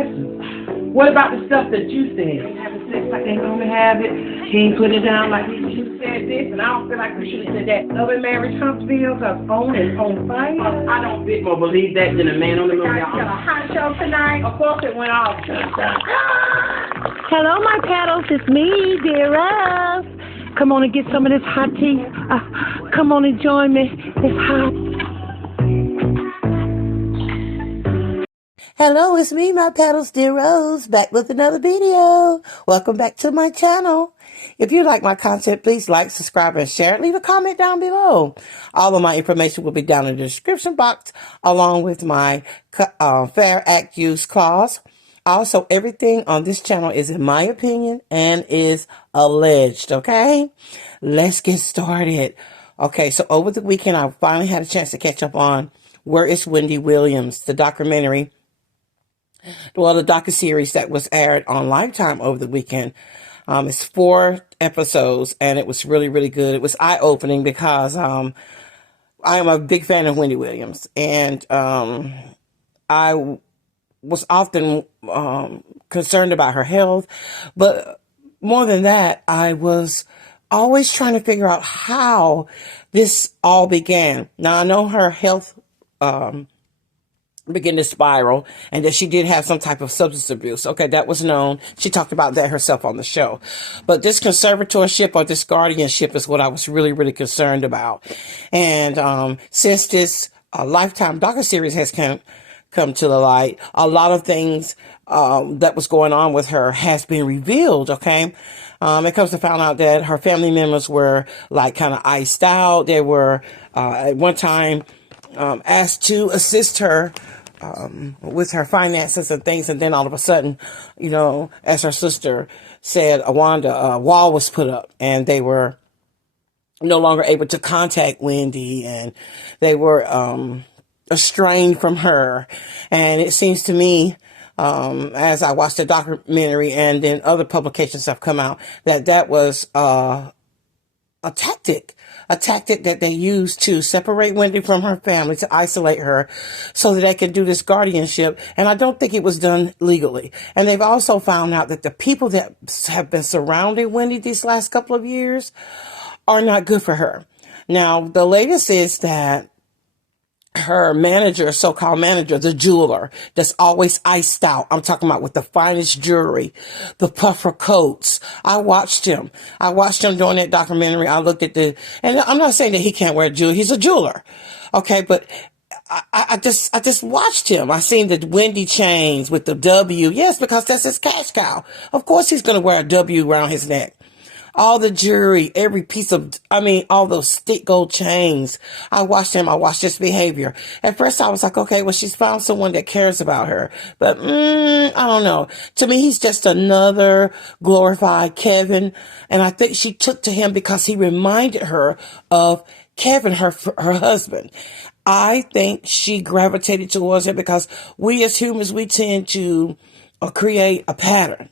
question. What about the stuff that you said? Having sex like they normally have it. He ain't put it down like he should have said this, and I don't feel like we should have said that. Love and marriage Huntsville, cause on and on fire. I don't bit more believe that than a man on the moon. I got a hot show tonight. Of course it went off. Hello, my paddles. It's me, dear us. Come on and get some of this hot tea. Come on and join me. It's hot. Hello, it's me, my paddles, dear Rose, back with another video. Welcome back to my channel. If you like my content, please like, subscribe, and share it. Leave a comment down below. All of my information will be down in the description box, along with my Fair Act Use clause. Also, everything on this channel is in my opinion and is alleged, okay? Let's get started. Okay, so over the weekend, I finally had a chance to catch up on Where is Wendy Williams, the documentary. Well, the docuseries that was aired on Lifetime over the weekend. It's 4 episodes, and it was really, really good. It was eye-opening because I am a big fan of Wendy Williams, and I was often concerned about her health, but more than that, I was always trying to figure out how this all began. Now, I know her health began to spiral, and that she did have some type of substance abuse. Okay, that was known. She talked about that herself on the show. But this conservatorship or this guardianship is what I was really, really concerned about. And since this Lifetime docuseries has come to the light, a lot of things that was going on with her has been revealed, okay? It comes to find out that her family members were like kind of iced out. They were at one time asked to assist her with her finances and things, and then all of a sudden, you know, as her sister said, Wanda, a wall was put up, and they were no longer able to contact Wendy, and they were estranged from her. And it seems to me, as I watched the documentary and then other publications have come out, that was a tactic that they used to separate Wendy from her family, to isolate her so that they can do this guardianship. And I don't think it was done legally. And they've also found out that the people that have been surrounding Wendy these last couple of years are not good for her. Now, the latest is that her manager, so-called manager, the jeweler, that's always iced out. I'm talking about with the finest jewelry, the puffer coats. I watched him during that documentary. I looked at and I'm not saying that he can't wear jewelry. He's a jeweler. Okay. But I just watched him. I seen the Wendy chains with the W. Yes, because that's his cash cow. Of course he's going to wear a W around his neck. All the jewelry, every piece of, all those stick gold chains. I watched his behavior. At first I was like, okay, well, she's found someone that cares about her. But, I don't know. To me, he's just another glorified Kevin. And I think she took to him because he reminded her of Kevin, her husband. I think she gravitated towards him because we as humans, we tend to create a pattern.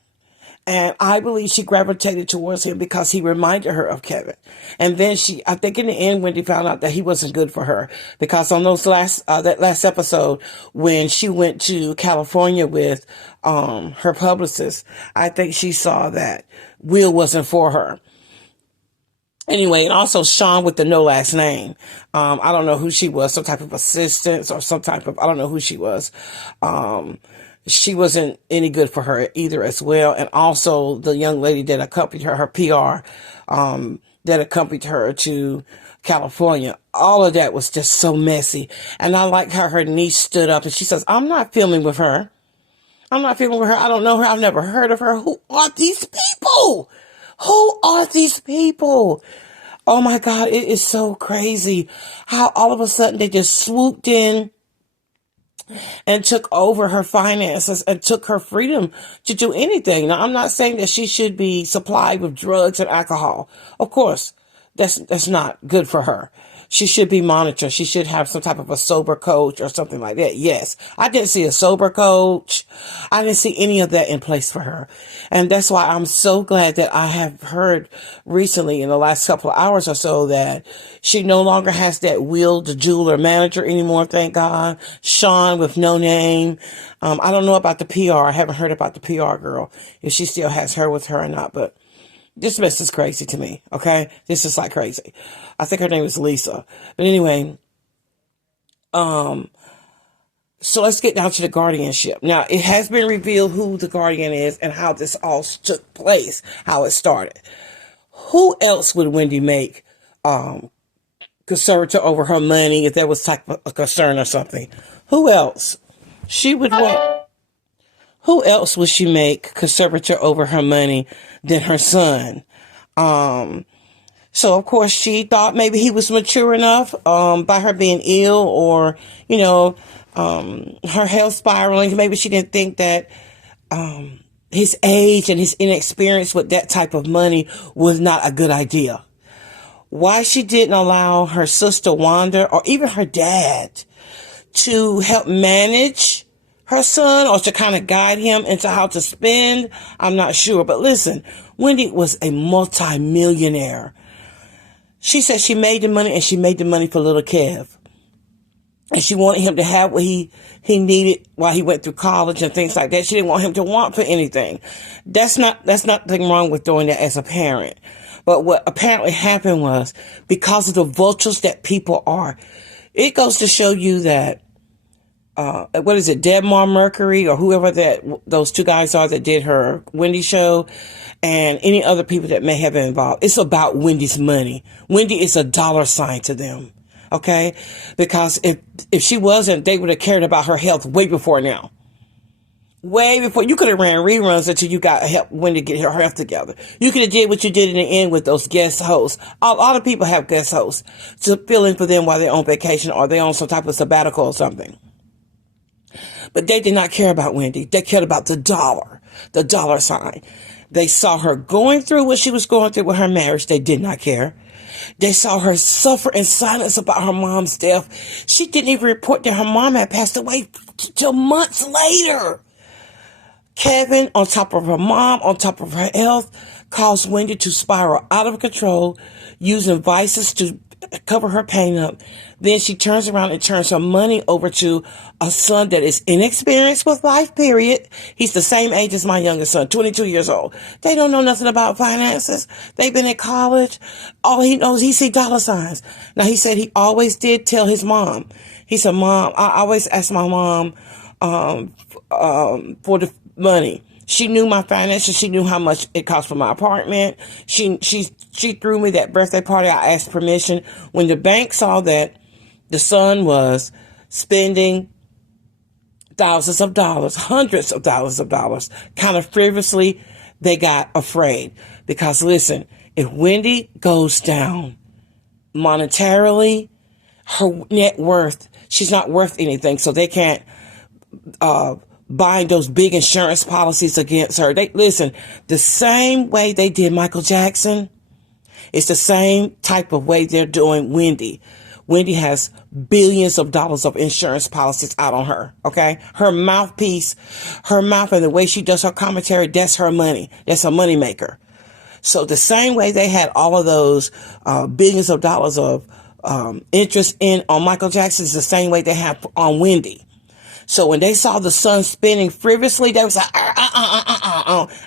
And I believe she gravitated towards him because he reminded her of Kevin. And then I think in the end, Wendy found out that he wasn't good for her, because on that last episode, when she went to California with, her publicist, I think she saw that Will wasn't for her. Anyway, and also Sean with the no last name. I don't know who she was, some type of assistant or some type of, I don't know who she was. She wasn't any good for her either as well. And also the young lady that accompanied her PR, that accompanied her to California. All of that was just so messy. And I like how her niece stood up and she says, I'm not filming with her. I don't know her. I've never heard of her. Who are these people? Oh my God. It is so crazy how all of a sudden they just swooped in and took over her finances and took her freedom to do anything. Now, I'm not saying that she should be supplied with drugs and alcohol. Of course, that's not good for her. She should be monitored. She should have some type of a sober coach or something like that. Yes. I didn't see a sober coach. I didn't see any of that in place for her. And that's why I'm so glad that I have heard recently in the last couple of hours or so that she no longer has that Will, the jeweler manager anymore. Thank God. Sean with no name. I don't know about the PR. I haven't heard about the PR girl, if she still has her with her or not, but this mess is crazy to me, okay? This is like crazy. I think her name is Lisa. But anyway, so let's get down to the guardianship. Now, it has been revealed who the guardian is and how this all took place, how it started. Who else would Wendy make conservator over her money if there was type of a concern or something? Who else? She would want... Who else would she make conservator over her money than her son? So of course she thought maybe he was mature enough, by her being ill or, her health spiraling. Maybe she didn't think that, his age and his inexperience with that type of money was not a good idea. Why she didn't allow her sister Wanda or even her dad to help manage her son or to kind of guide him into how to spend, I'm not sure. But listen, Wendy was a multi-millionaire. She said she made the money and she made the money for little Kev. And she wanted him to have what he needed while he went through college and things like that. She didn't want him to want for anything. That's nothing wrong with doing that as a parent. But what apparently happened was because of the vultures that people are, it goes to show you that what is it, Debmar Mercury or whoever those two guys are that did her Wendy show and any other people that may have been involved. It's about Wendy's money. Wendy is a dollar sign to them. Okay. Because if she wasn't, they would have cared about her health way before now. Way before. You could have ran reruns until you got help Wendy get her health together. You could have did what you did in the end with those guest hosts. A lot of people have guest hosts to fill in for them while they're on vacation or they're on some type of sabbatical or something. But they did not care about Wendy. They cared about the dollar sign. They saw her going through what she was going through with her marriage. They did not care. They saw her suffer in silence about her mom's death. She didn't even report that her mom had passed away till months later. Kevin, on top of her mom, on top of her health, caused Wendy to spiral out of control, using vices to cover her pain up. Then she turns around and turns her money over to a son that is inexperienced with life, period. He's the same age as my youngest son, 22 years old. They don't know nothing about finances. They've been in college. All he knows, he see dollar signs. Now, he said he always did tell his mom. He said, Mom, I always asked my mom for the money. She knew my finances. She knew how much it cost for my apartment. She threw me that birthday party. I asked permission. When the bank saw that the son was spending thousands of dollars, hundreds of thousands of dollars, kind of frivolously, they got afraid. Because listen, if Wendy goes down monetarily, her net worth, she's not worth anything. So they can't, buying those big insurance policies against her. Listen, the same way they did Michael Jackson, it's the same type of way they're doing Wendy. Wendy has billions of dollars of insurance policies out on her. Okay. Her mouthpiece, her mouth and the way she does her commentary, that's her money. That's a money maker. So the same way they had all of those, billions of dollars of, interest on Michael Jackson is the same way they have on Wendy. So when they saw the son spending frivolously, they was like,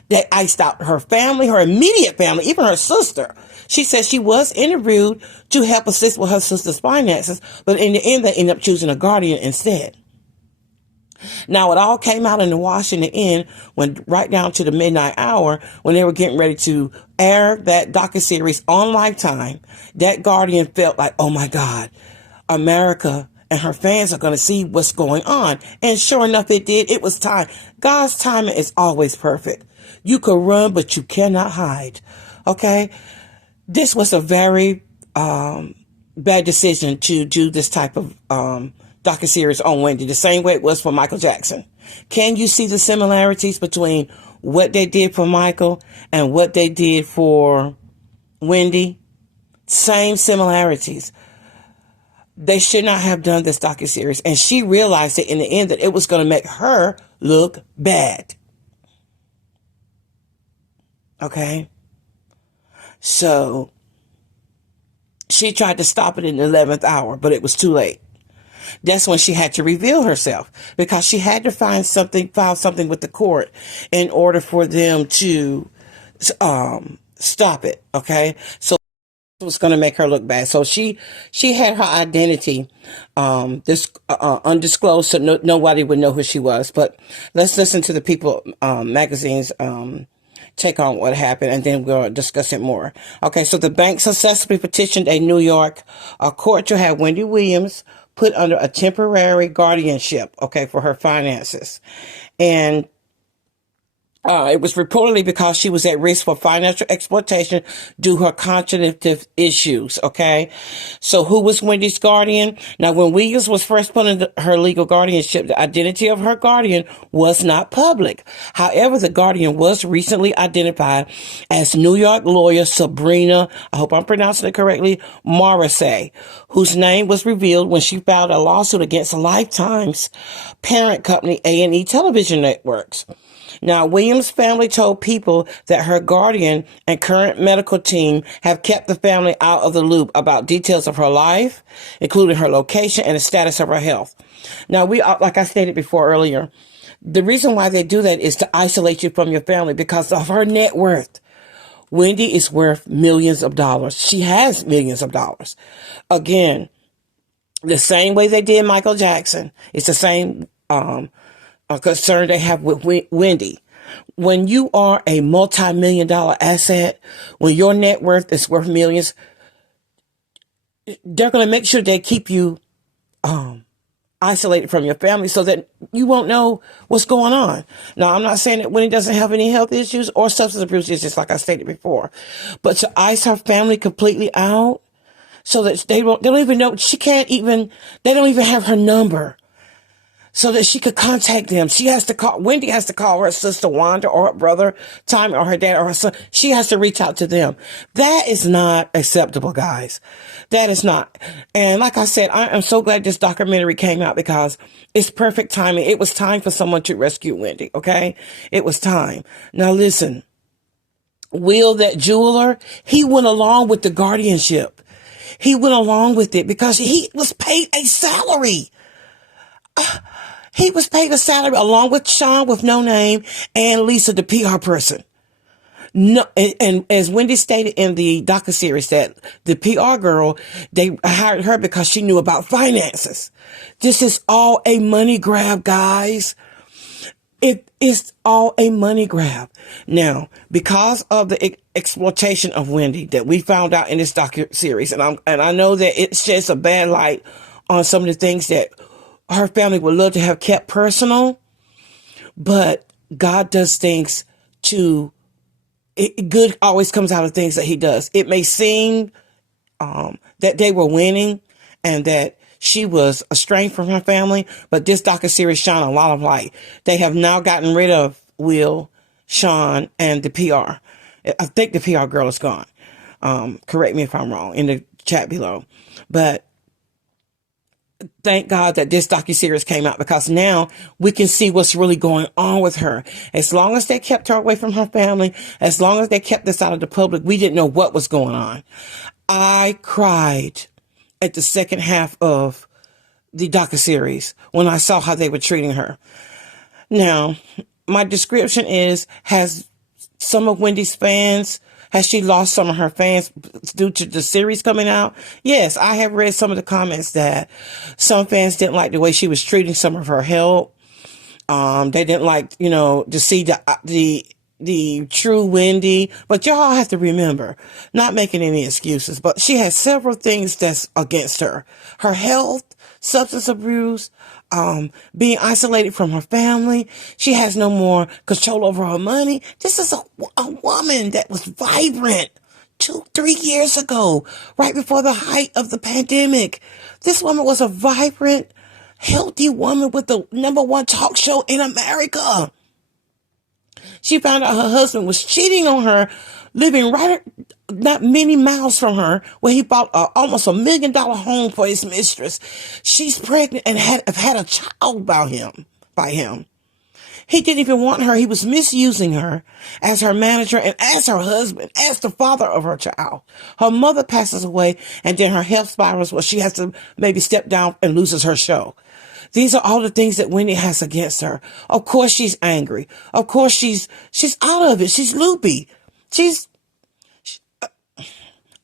They iced out her family, her immediate family, even her sister. She said she was interviewed to help assist with her sister's finances, but in the end, they ended up choosing a guardian instead. Now, it all came out in the wash in the end, when right down to the midnight hour, when they were getting ready to air that docuseries on Lifetime, that guardian felt like, oh my God, America and her fans are going to see what's going on. And sure enough, it did. It was time. God's timing is always perfect. You could run, but you cannot hide. Okay? This was a very bad decision to do this type of docuseries on Wendy, the same way it was for Michael Jackson. Can you see the similarities between what they did for Michael and what they did for Wendy? Same similarities. They should not have done this docuseries. And she realized it in the end that it was going to make her look bad. Okay? So she tried to stop it in the 11th hour, but it was too late. That's when she had to reveal herself, because she had to file something with the court in order for them to stop it. Okay? So was going to make her look bad. So she had her identity undisclosed, so nobody would know who she was. But let's listen to the People magazine's take on what happened, and then we'll discuss it more. Okay, so the bank successfully petitioned a New York court to have Wendy Williams put under a temporary guardianship, okay, for her finances. And it was reportedly because she was at risk for financial exploitation due to her cognitive issues, okay? So who was Wendy's guardian? Now, when Williams was first put into her legal guardianship, the identity of her guardian was not public. However, the guardian was recently identified as New York lawyer Sabrina, I hope I'm pronouncing it correctly, Morrissey, whose name was revealed when she filed a lawsuit against Lifetime's parent company, A&E Television Networks. Now, Williams' family told People that her guardian and current medical team have kept the family out of the loop about details of her life, including her location and the status of her health. Now, like I stated before earlier, the reason why they do that is to isolate you from your family because of her net worth. Wendy is worth millions of dollars. She has millions of dollars. Again, the same way they did Michael Jackson. It's the same concern they have with Wendy. When you are a multi-million-dollar asset, when your net worth is worth millions, they're going to make sure they keep you isolated from your family so that you won't know what's going on. Now, I'm not saying that Wendy doesn't have any health issues or substance abuse issues, like I stated before, but to ice her family completely out so that they don't even know, they don't even have her number, so that she could contact them. Wendy has to call her sister Wanda or her brother Tommy or her dad or her son. She has to reach out to them. That is not acceptable, guys. That is not. And like I said, I am so glad this documentary came out because it's perfect timing. It was time for someone to rescue Wendy, okay? It was time. Now listen, Will, that jeweler, he went along with the guardianship. He went along with it because he was paid a salary. He was paid a salary along with Sean with no name and Lisa, the PR person. No, and as Wendy stated in the docuseries that the PR girl, they hired her because she knew about finances. This is all a money grab, guys. It is all a money grab. Now, because of the exploitation of Wendy that we found out in this docuseries, and I know that it sheds a bad light on some of the things that her family would love to have kept personal, but God does things good always comes out of things that he does. It may seem that they were winning and that she was estranged from her family, but this docuseries shone a lot of light. They have now gotten rid of Will, Sean, and the PR. I think the PR girl is gone. Correct me if I'm wrong in the chat below. But thank God that this docuseries came out because now we can see what's really going on with her. As long as they kept her away from her family, as long as they kept this out of the public, we didn't know what was going on. I cried at the second half of the docuseries when I saw how they were treating her. Now, my description is, has some of Wendy's fans, has she lost some of her fans due to the series coming out? Yes, I have read some of the comments that some fans didn't like the way she was treating some of her help. They didn't like, to see the true Wendy. But y'all have to remember, not making any excuses, but she has several things that's against her. Her health, substance abuse, being isolated from her family. She has no more control over her money. This is a woman that was vibrant 2-3 years ago, right before the height of the pandemic. This woman was a vibrant, healthy woman with the #1 talk show in America. She found out her husband was cheating on her, living right not many miles from her, where he bought almost $1 million home for his mistress. She's pregnant and had a child by him. He didn't even want her. He was misusing her as her manager and as her husband, as the father of her child. Her mother passes away, and then her health spirals where she has to maybe step down and loses her show. These are all the things that Wendy has against her. Of course she's angry. Of course she's out of it. She's loopy.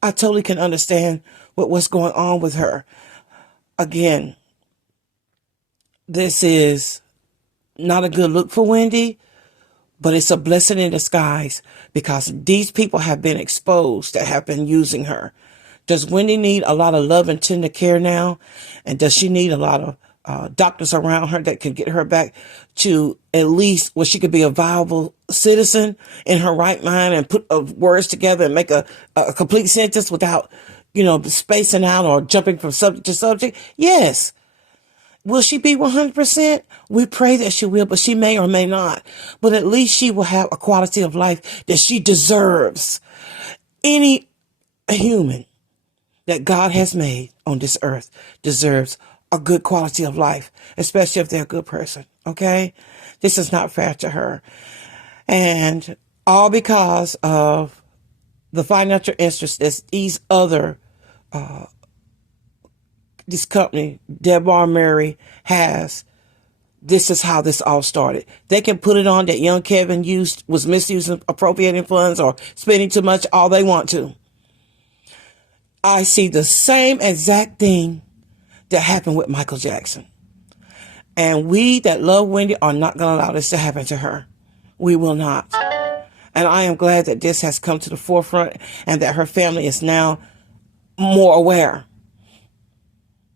I totally can understand what's going on with her. Again, this is not a good look for Wendy, but it's a blessing in disguise because these people have been exposed that have been using her. Does Wendy need a lot of love and tender care now? And does she need a lot of doctors around her that can get her back to at least where she could be a viable citizen in her right mind and put words together and make a complete sentence without, spacing out or jumping from subject to subject? Yes. Will she be 100%? We pray that she will, but she may or may not. But at least she will have a quality of life that she deserves. Any human that God has made on this earth deserves a good quality of life, especially if they're a good person. Okay? This is not fair to her. And all because of the financial interest that these other, this company, Deborah Mary, has. This is how this all started. They can put it on that young Kevin was misusing appropriating funds or spending too much all they want to. I see the same exact thing that happened with Michael Jackson. And we that love Wendy are not going to allow this to happen to her. We will not. And I am glad that this has come to the forefront and that her family is now more aware.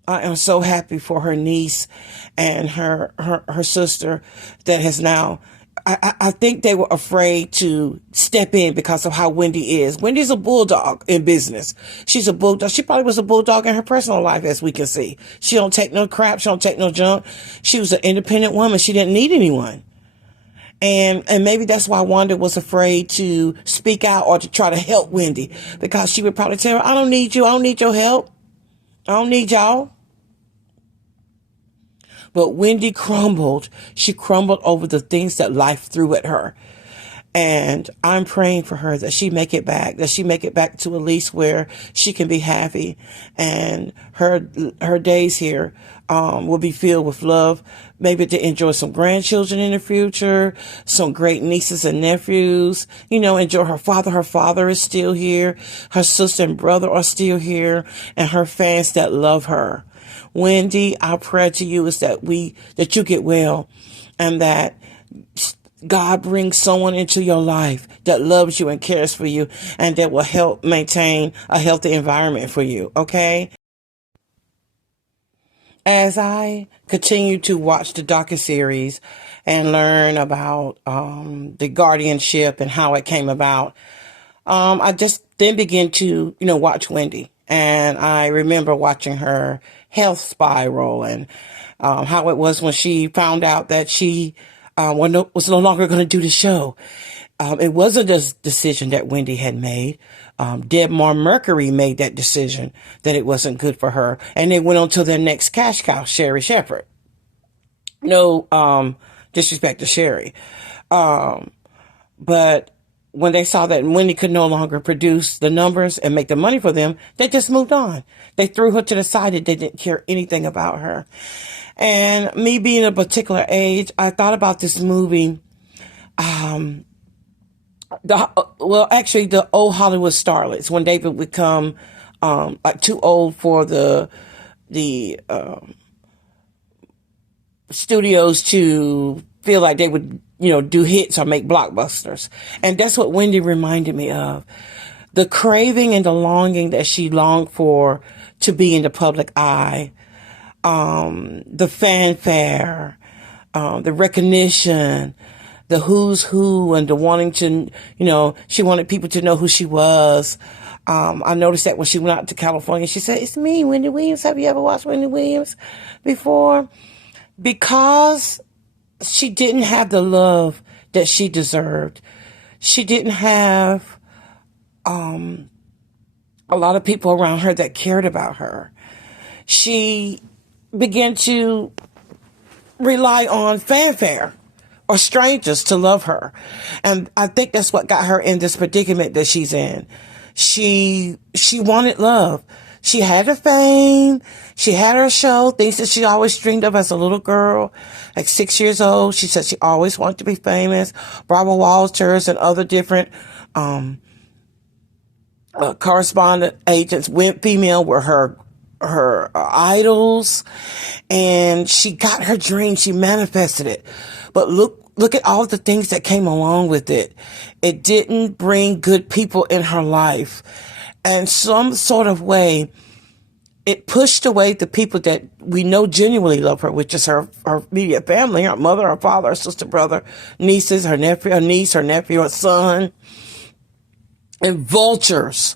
I am so happy for her niece and her sister that has now, I think they were afraid to step in because of how Wendy is. Wendy's a bulldog in business. She's a bulldog. She probably was a bulldog in her personal life, as we can see. She don't take no crap. She don't take no junk. She was an independent woman. She didn't need anyone. And maybe that's why Wanda was afraid to speak out or to try to help Wendy, because she would probably tell her, I don't need you. I don't need your help. I don't need y'all. But Wendy crumbled. She crumbled over the things that life threw at her. And I'm praying for her that she make it back, to at least where she can be happy. And her days here will be filled with love, maybe to enjoy some grandchildren in the future, some great nieces and nephews, enjoy her father. Her father is still here. Her sister and brother are still here, and her fans that love her. Wendy, our prayer to you is that you get well and that God brings someone into your life that loves you and cares for you and that will help maintain a healthy environment for you. Okay? As I continue to watch the docuseries and learn about the guardianship and how it came about, I just then begin to, watch Wendy. And I remember watching her health spiral and how it was when she found out that she was no longer going to do the show. It wasn't a decision that Wendy had made. Debmar Mercury made that decision that it wasn't good for her. And they went on to their next cash cow, Sherry Shepherd. No disrespect to Sherry. But when they saw that Wendy could no longer produce the numbers and make the money for them, they just moved on. They threw her to the side and they didn't care anything about her. And me being a particular age, I thought about this movie. The old Hollywood starlets, when they would become too old for the studios to feel like they would, do hits or make blockbusters. And that's what Wendy reminded me of. The craving and the longing that she longed for to be in the public eye, the fanfare, the recognition, the who's who, and the wanting to, she wanted people to know who she was. I noticed that when she went out to California, she said, "It's me, Wendy Williams. Have you ever watched Wendy Williams before?" Because she didn't have the love that she deserved. She didn't have a lot of people around her that cared about her. She began to rely on fanfare or strangers to love her. And I think that's what got her in this predicament that she's in. She wanted love. She had her fame. She had her show, things that she always dreamed of as a little girl. At 6 years old, she said she always wanted to be famous. Barbara Walters and other different correspondent agents, female, were her idols. And she got her dream. She manifested it. But look at all the things that came along with it. It didn't bring good people in her life. And some sort of way, it pushed away the people that we know genuinely love her, which is her immediate family, her mother, her father, her sister, brother, nieces, her nephew, her niece, her nephew, her son. And vultures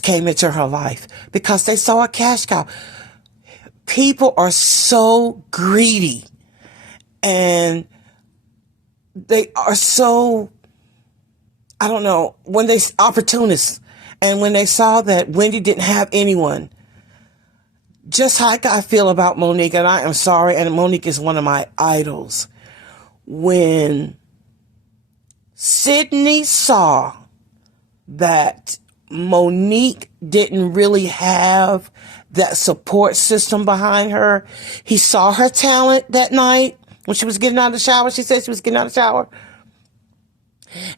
came into her life because they saw a cash cow. People are so greedy, and they are so, I don't know, opportunists. And when they saw that Wendy didn't have anyone, just like I feel about Monique, and I am sorry, and Monique is one of my idols. When Sydney saw that Monique didn't really have that support system behind her, he saw her talent that night when she was getting out of the shower. She said she was getting out of the shower.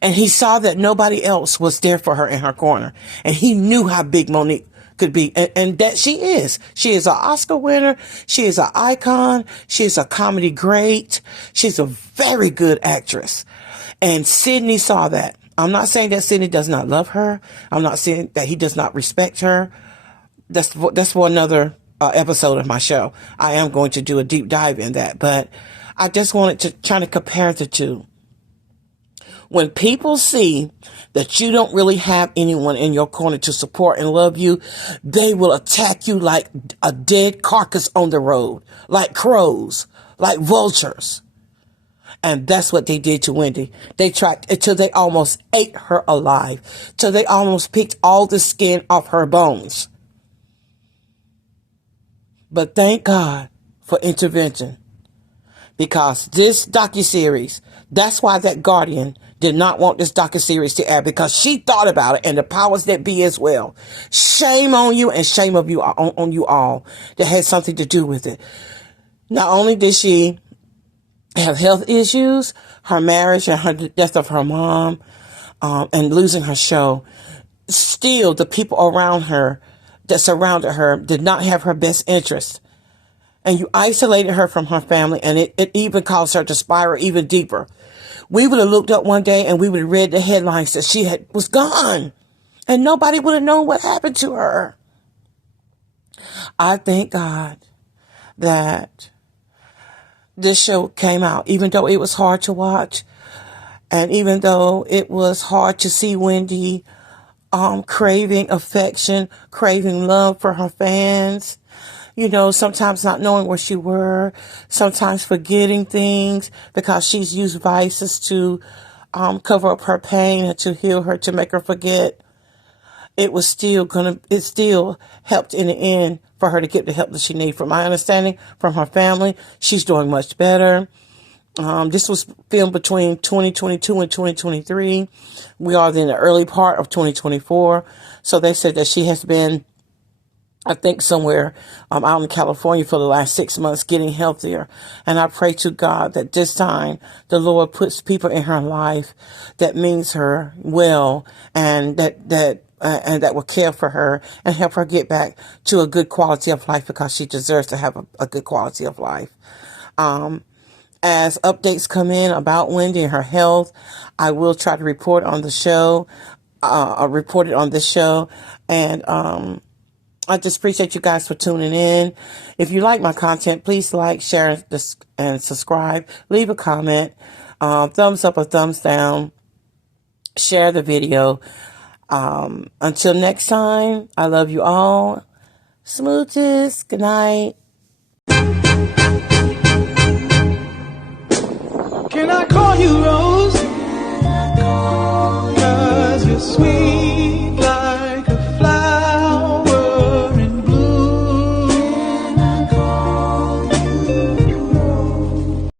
And he saw that nobody else was there for her in her corner. And he knew how big Monique could be. And that she is. She is an Oscar winner. She is an icon. She is a comedy great. She's a very good actress. And Sydney saw that. I'm not saying that Sydney does not love her. I'm not saying that he does not respect her. That's for another episode of my show. I am going to do a deep dive in that. But I just wanted to try to compare the two. When people see that you don't really have anyone in your corner to support and love you, they will attack you like a dead carcass on the road, like crows, like vultures. And that's what they did to Wendy. They tried until they almost ate her alive, till they almost picked all the skin off her bones. But thank God for intervention, because this docuseries, that's why that Guardian did not want this docuseries to air, because she thought about it, and the powers that be as well. Shame on you, and shame on you all that had something to do with it. Not only did she have health issues, her marriage and her death of her mom, and losing her show, still the people around her that surrounded her did not have her best interest. And you isolated her from her family, and it even caused her to spiral even deeper. We would have looked up one day and we would have read the headlines that she was gone, and nobody would have known what happened to her. I thank God that this show came out, even though it was hard to watch, and even though it was hard to see Wendy craving affection, craving love for her fans. You know, sometimes not knowing where she were, sometimes forgetting things because she's used vices to cover up her pain and to heal her, to make her forget. It still helped in the end for her to get the help that she needed. From my understanding, from her family, she's doing much better. This was filmed between 2022 and 2023. We are in the early part of 2024. So they said that she has been, I think, somewhere out in California for the last 6 months, getting healthier. And I pray to God that this time the Lord puts people in her life that means her well, and that will care for her and help her get back to a good quality of life, because she deserves to have a good quality of life. As updates come in about Wendy and her health, I will try to report on the show, and I just appreciate you guys for tuning in. If you like my content, please like, share, and subscribe. Leave a comment, thumbs up or thumbs down. Share the video. Until next time, I love you all. Smooches. Good night. Can I call you Rose? 'Cause you're sweet.